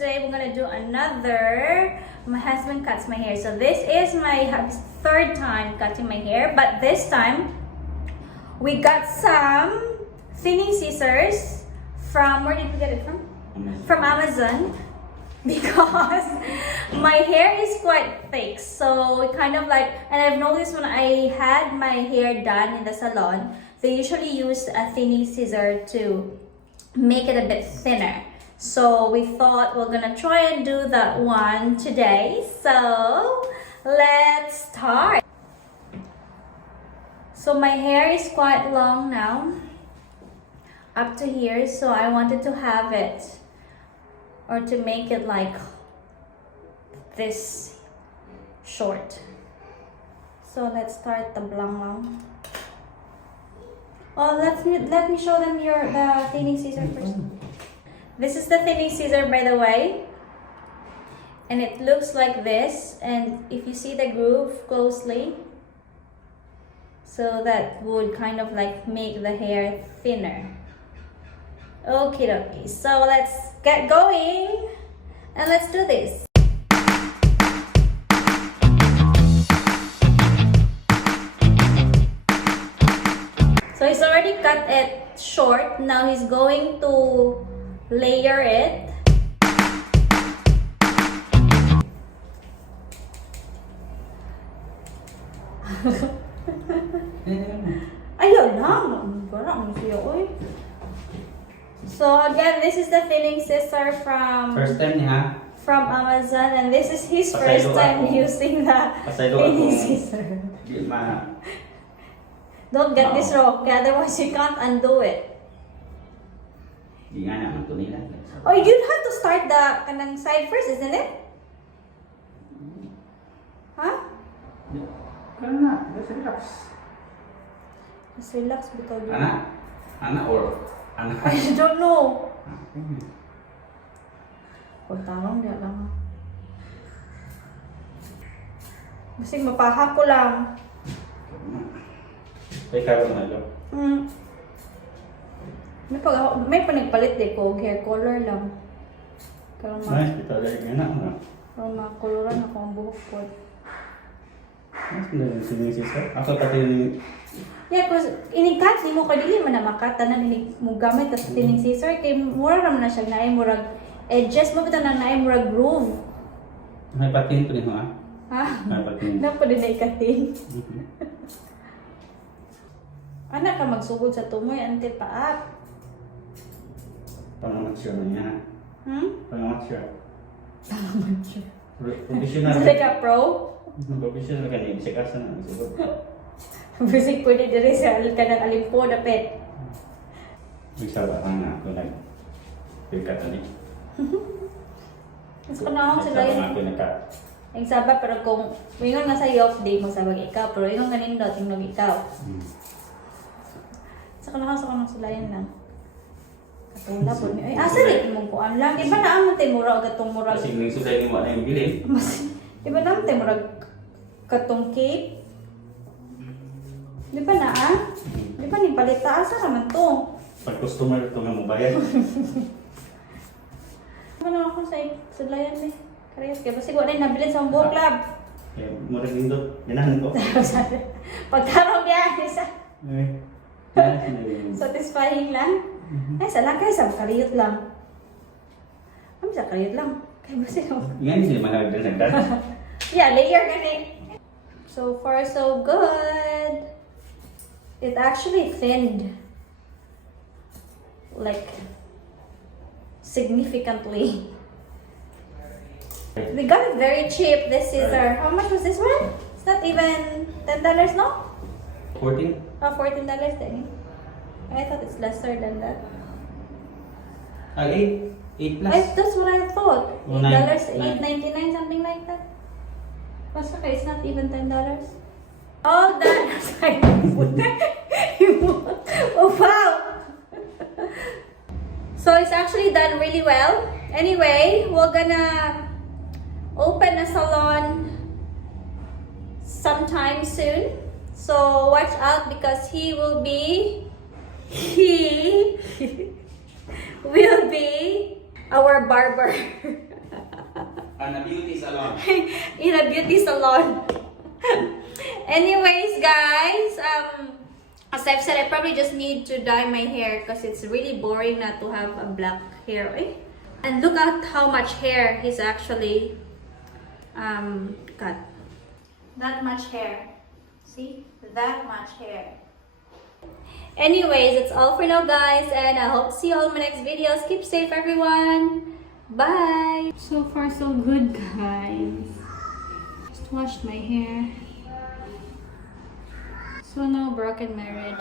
today we're gonna do another. My husband cuts my hair. So this is my third time cutting my hair, but this time we got some thinning scissors from, where did we get it from? From Amazon. Because my hair is quite thick, so it kind of like, and I've noticed when I had my hair done in the salon, they usually use a thinning scissor to make it a bit thinner. So we thought we're gonna try and do that one today. So let's start. So my hair is quite long now, up to here, so I wanted to have it, or to make it like this short. So let's start the blang. Oh, let me show them the thinning scissor first. This is the thinning scissor, by the way, and it looks like this. And if you see the groove closely, so that would kind of like make the hair thinner. Okie dokie, so let's get going and let's do this. So he's already cut it short. Now he's going to layer it. Ayaw lang. Parang siya, oy. So again, this is the thinning scissor from First time niya. From Amazon, and this is his first time using the thinning scissor. Don't get this wrong, okay? Otherwise you can't undo it. Di nga naman ito nila. Oh, you'd have to start the kanang side first, isn't it? Huh? Kaya na, just relax. Just relax because Ana or ana? I don't know. Kung tanong niya lang. Kasi mapaha ko lang. May karoon na ito. May panagpalit din ko, hair color lang. Nice, ito lang nga na. Pero makakoloran ako ang buhok ko. Nice, hindi yung singing sister. Ako pati yung... Yeah, because inikat, di mo kadili man na makata na mo gamit at thinning scissor. Kaya mura naman na siya na murag edges mo kita na murag groove. May patin ito niyo ha? Ha? May patin. Napo din na ikatin. Anak ka magsugod sa tumoy, ante paap. Pangamatsyo na niya. Pangamatsyo. Pangamatsyo. Professional. Is it a pro? Professional ka niya. Sikas na nagsugod. Bisig pwede diri sa kanang alimpo na pet. Magsaba ka na ako lang. Pikat na niya. Mas kanang sila yun. Magsaba ako naka. Ang sabat, pero kung ingon nga sa off day mo sabag ikaw, pero ingon ganun daw, tingnog ikaw. Sa kanang sulayan lang. Katula po niyo. Ay, asa rin mong kuan lang. Di ba naamon tayo murag gatong murag? Kasi yung sulay mo na yung bilin. Di ba naamon tayo murag katong cake? Di ba na Di ba ni palita? Asa naman to? Pag customer ito nga mo bayad. Ano ako sa sulayan eh. Scariest kaya basta ko na nabilin sa buhok lab. Kaya murag indot. Ganahan ko. Pagkarong biyahe isa. Satisfying lang. Ay, sa kayo sa kariyot lang. Ano sa kariyot lang? Kaya ba siya? Yan, hindi naman nagdagdag. Yeah, layer gani. So far, so good. It actually thinned. Like, significantly. We got it very cheap, this scissor. How much was this one? It's not even $10, no? 14? Oh, $14 then. I thought it's lesser than that. 8 plus? That's what I thought. Oh, $8, $8.99, something like that. Basta ka, it's not even $10. All that aside food. Oh wow! So it's actually done really well. Anyway, we're gonna open a salon sometime soon. So watch out because he will be our barber. On a beauty salon. In a beauty salon. Anyways, guys, as I've said, I probably just need to dye my hair because it's really boring not to have a black hair. Eh? And look at how much hair he's actually cut. That much hair. See? That much hair. Anyways, that's all for now, guys, and I hope to see you all in my next videos. Keep safe, everyone. Bye. So far, so good, guys. Just washed my hair. So no broken marriage.